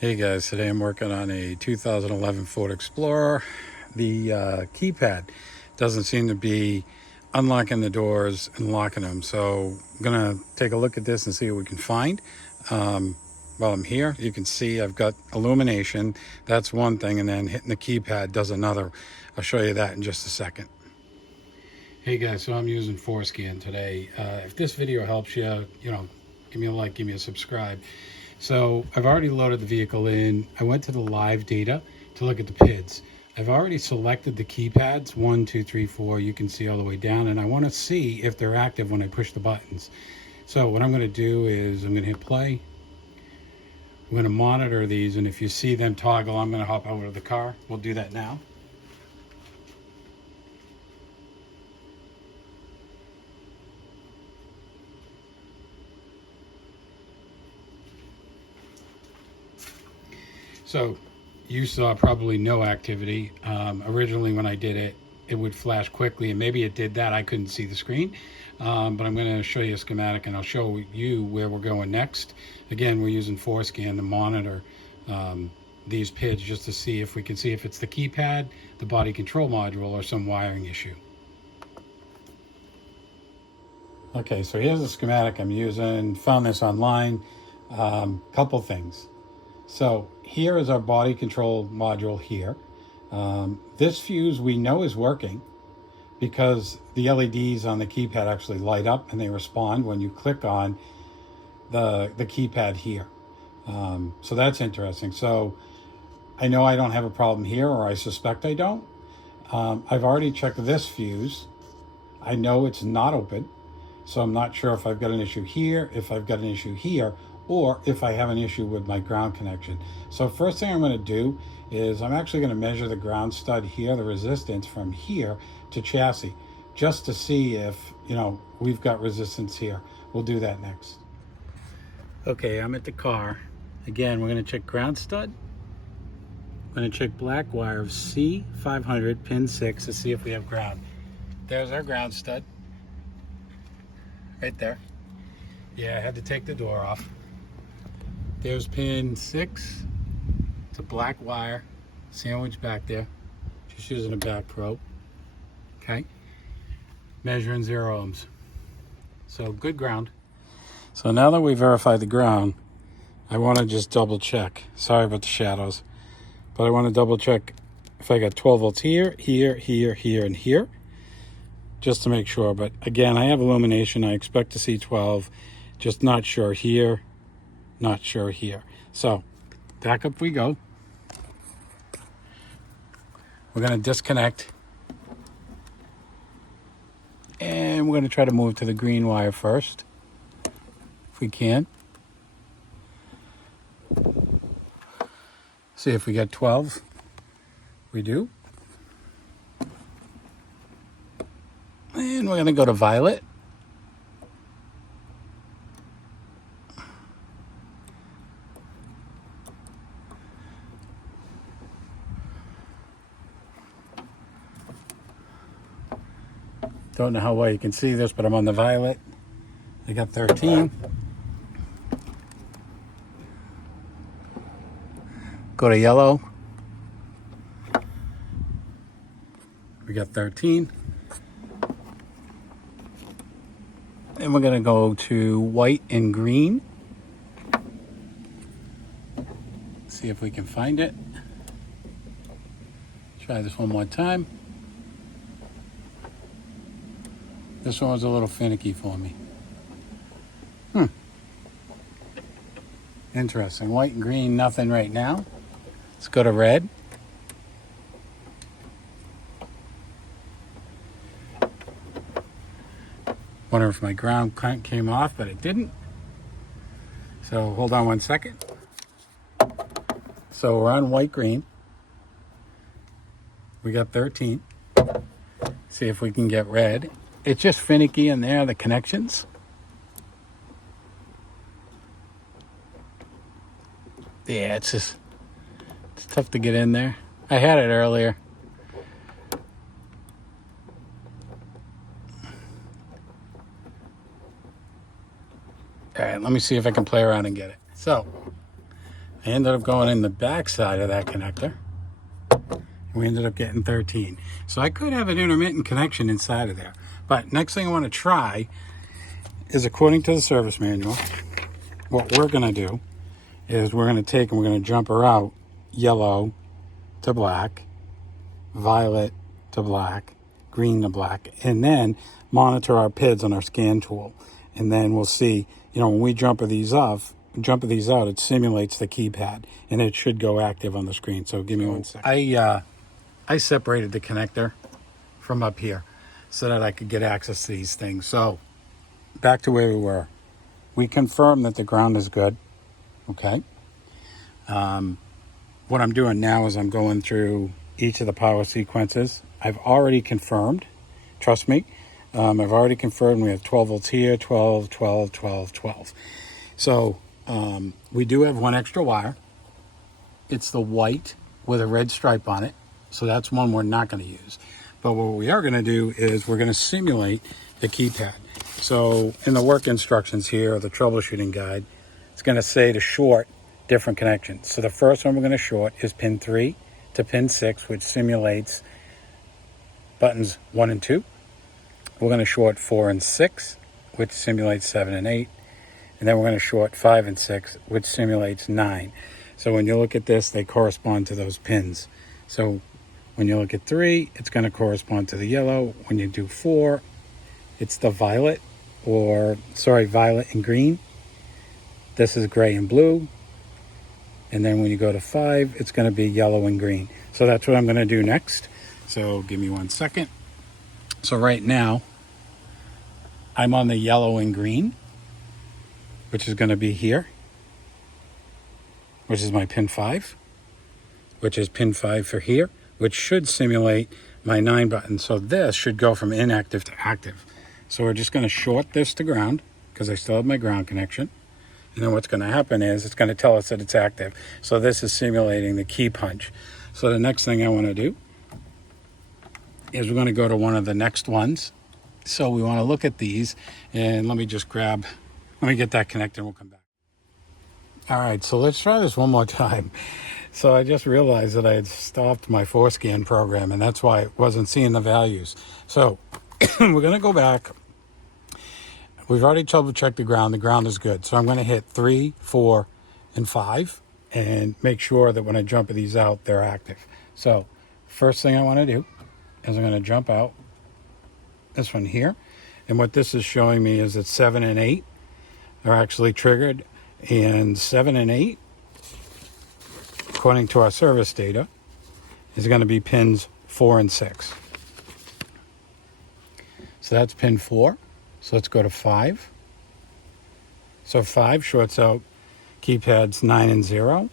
Hey guys, today I'm working on a 2011 Ford Explorer. The keypad doesn't seem to be unlocking the doors and locking them, so I'm gonna take a look at this and see what we can find. While I'm here, you can see I've got illumination. That's one thing, and then hitting the keypad does another. I'll show you that in just a second. Hey guys, so I'm using Forescan today. If this video helps you, give me a like, give me a subscribe. So I've already loaded the vehicle in. I went to the live data to look at the PIDs. I've already selected the keypads, 1, 2, 3, 4. You can see all the way down, and I want to see if they're active when I push the buttons. So what I'm going to do is I'm going to hit play. I'm going to monitor these, and if you see them toggle, I'm going to hop out of the car. We'll do that now. So you saw probably no activity. Originally when I did it, it would flash quickly, and maybe it did that. I couldn't see the screen, but I'm going to show you a schematic, and I'll show you where we're going next. Again, we're using Forescan to monitor these PIDs just to see if we can see if it's the keypad, the body control module, or some wiring issue. Okay, so here's the schematic I'm using. Found this online. Couple things. So here is our body control module here. This fuse we know is working because the LEDs on the keypad actually light up and they respond when you click on the keypad here. So that's interesting. So I know I don't have a problem here, or I suspect I don't. I've already checked this fuse. I know it's not open. So I'm not sure if I've got an issue here, if I've got an issue here, or if I have an issue with my ground connection. So first thing I'm going to do is I'm actually going to measure the ground stud here, the resistance from here to chassis, just to see if, we've got resistance here. We'll do that next. Okay, I'm at the car. Again, we're going to check ground stud. I'm going to check black wire of C500 pin 6 to see if we have ground. There's our ground stud. Right there. Yeah, I had to take the door off. There's pin 6. It's a black wire sandwiched back there. Just using a back probe. Okay. Measuring 0 ohms. So good ground. So now that we verified the ground, I want to just double check. Sorry about the shadows. But I want to double check if I got 12 volts here, here, here, here, and here. Just to make sure. But again, I have illumination. I expect to see 12. Just not sure here. Not sure here. So back up we go. We're going to disconnect. And we're going to try to move to the green wire first, if we can. See if we get 12. We do. And we're going to go to violet. Don't know how well you can see this, but I'm on the violet. I got 13. Go to yellow. We got 13. And we're going to go to white and green. See if we can find it. Try this one more time. This one was a little finicky for me. Interesting. White and green, nothing right now. Let's go to red. Wonder if my ground came off, but it didn't. So hold on 1 second. So we're on white-green. We got 13. See if we can get red. It's just finicky in there, the connections. Yeah, it's tough to get in there. I had it earlier. All right, let me see if I can play around and get it. So I ended up going in the back side of that connector. We ended up getting 13. So I could have an intermittent connection inside of there. But next thing I want to try is, according to the service manual, what we're going to do is we're going to take and we're going to jump her out yellow to black, violet to black, green to black, and then monitor our PIDs on our scan tool. And then we'll see, when we jump these out, it simulates the keypad, and it should go active on the screen. So give me 1 second. I separated the connector from up here so that I could get access to these things. So back to where we were. We confirmed that the ground is good. Okay. What I'm doing now is I'm going through each of the power sequences. I've already confirmed. Trust me. I've already confirmed we have 12 volts here, 12, 12, 12, 12. So we do have one extra wire. It's the white with a red stripe on it. So that's one we're not going to use. But what we are going to do is we're going to simulate the keypad. So in the work instructions here, or the troubleshooting guide, it's going to say to short different connections. So the first one we're going to short is pin 3 to pin 6, which simulates buttons 1 and 2. We're going to short 4 and 6, which simulates 7 and 8. And then we're going to short 5 and 6, which simulates 9. So when you look at this, they correspond to those pins. So when you look at 3, it's going to correspond to the yellow. When you do 4, it's the violet and green. This is gray and blue. And then when you go to 5, it's going to be yellow and green. So that's what I'm going to do next. So give me 1 second. So right now, I'm on the yellow and green, which is going to be here, which is my pin 5, which is pin 5 for here, which should simulate my 9 button. So this should go from inactive to active. So we're just going to short this to ground because I still have my ground connection. And then what's going to happen is it's going to tell us that it's active. So this is simulating the key punch. So the next thing I want to do is we're going to go to one of the next ones. So we want to look at these, and let me get that connected and we'll come back. All right, so let's try this one more time. So I just realized that I had stopped my 4Scan program, and that's why it wasn't seeing the values. So we're going to go back. We've already double checked the ground. The ground is good. So I'm going to hit 3, 4, and 5 and make sure that when I jump these out, they're active. So first thing I want to do is I'm going to jump out this one here. And what this is showing me is that 7 and 8 are actually triggered. And 7 and 8, according to our service data, is going to be pins 4 and 6. So that's pin 4. So let's go to 5. So 5 shorts out keypads 9 and 0.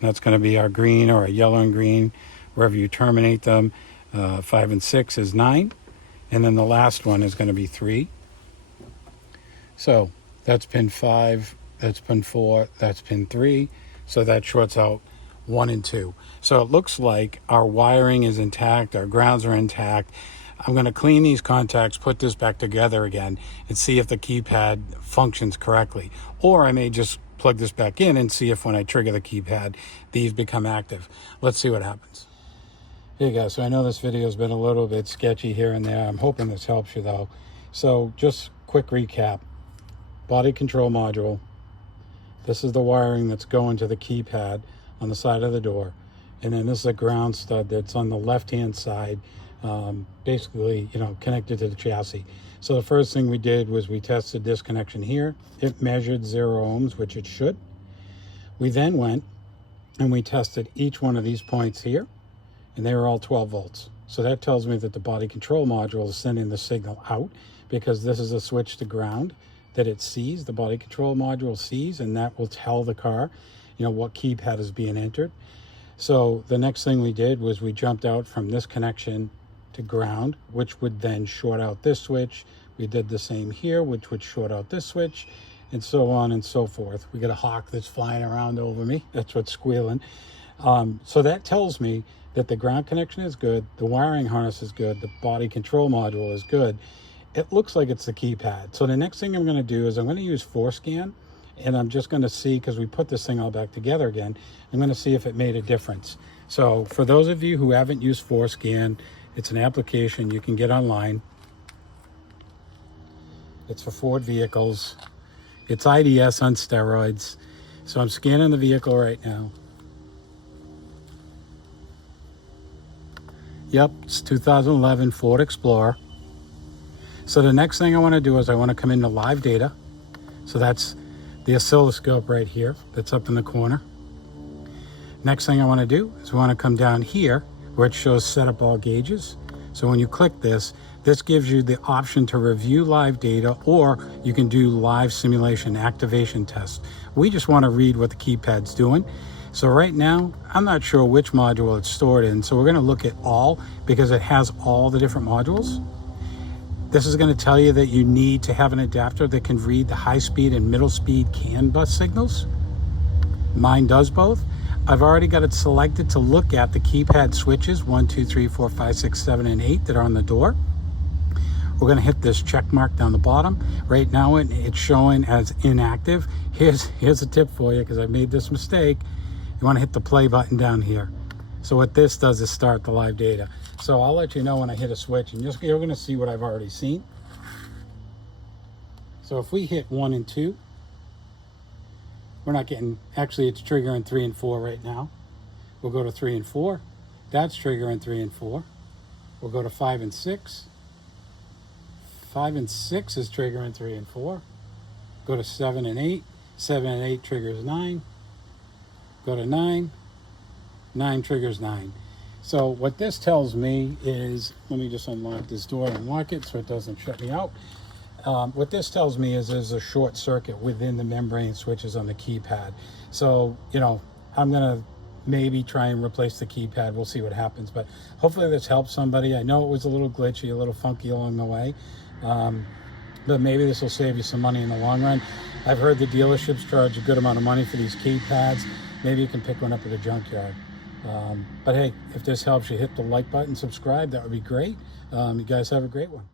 That's going to be our green or a yellow and green, wherever you terminate them. 5 and 6 is 9. And then the last one is going to be 3. So that's pin 5, that's pin 4, that's pin 3. So that shorts out 1 and 2. So it looks like our wiring is intact, our grounds are intact. I'm going to clean these contacts, put this back together again, and see if the keypad functions correctly. Or I may just plug this back in and see if when I trigger the keypad, these become active. Let's see what happens. Hey guys, so I know this video has been a little bit sketchy here and there. I'm hoping this helps you though. So just quick recap. Body control module. This is the wiring that's going to the keypad on the side of the door. And then this is a ground stud that's on the left-hand side, basically, connected to the chassis. So the first thing we did was we tested this connection here. It measured 0 ohms, which it should. We then went and we tested each one of these points here, and they were all 12 volts. So that tells me that the body control module is sending the signal out, because this is a switch to ground that it sees, the body control module sees, and that will tell the car, what keypad is being entered. So the next thing we did was we jumped out from this connection to ground, which would then short out this switch. We did the same here, which would short out this switch, and so on and so forth. We got a hawk that's flying around over me. That's what's squealing. So that tells me that the ground connection is good, the wiring harness is good, the body control module is good. It looks like it's the keypad. So the next thing I'm going to do is I'm going to use 4Scan, and I'm just going to see, because we put this thing all back together again, I'm going to see if it made a difference. So for those of you who haven't used ForeScan, it's an application you can get online. It's for Ford vehicles. It's IDS on steroids. So I'm scanning the vehicle right now. Yep, it's 2011 Ford Explorer. So the next thing I want to do is I want to come into live data. So that's the oscilloscope right here that's up in the corner. Next thing I want to do is we want to come down here where it shows set up all gauges. So when you click this, this gives you the option to review live data, or you can do live simulation activation tests. We just want to read what the keypad's doing. So right now, I'm not sure which module it's stored in. So we're going to look at all, because it has all the different modules. This is going to tell you that you need to have an adapter that can read the high speed and middle speed CAN bus signals. Mine does both. I've already got it selected to look at the keypad switches 1, 2, 3, 4, 5, 6, 7, and 8 that are on the door. We're going to hit this check mark down the bottom. Right now it's showing as inactive. Here's a tip for you, because I made this mistake. You want to hit the play button down here. So what this does is start the live data. So I'll let you know when I hit a switch, and you're going to see what I've already seen. So if we hit 1 and 2, we're not getting, actually it's triggering 3 and 4 right now. We'll go to 3 and 4. That's triggering 3 and 4. We'll go to 5 and 6. 5 and 6 is triggering 3 and 4. Go to 7 and 8. 7 and 8 triggers 9. Go to 9. 9 triggers 9. So what this tells me is, let me just unlock this door and lock it so it doesn't shut me out. What this tells me is there's a short circuit within the membrane switches on the keypad. So, you know, I'm going to maybe try and replace the keypad. We'll see what happens, but hopefully this helps somebody. I know it was a little glitchy, a little funky along the way, but maybe this will save you some money in the long run. I've heard the dealerships charge a good amount of money for these keypads. Maybe you can pick one up at a junkyard. But hey, if this helps you, hit the like button, subscribe. That would be great. You guys have a great one.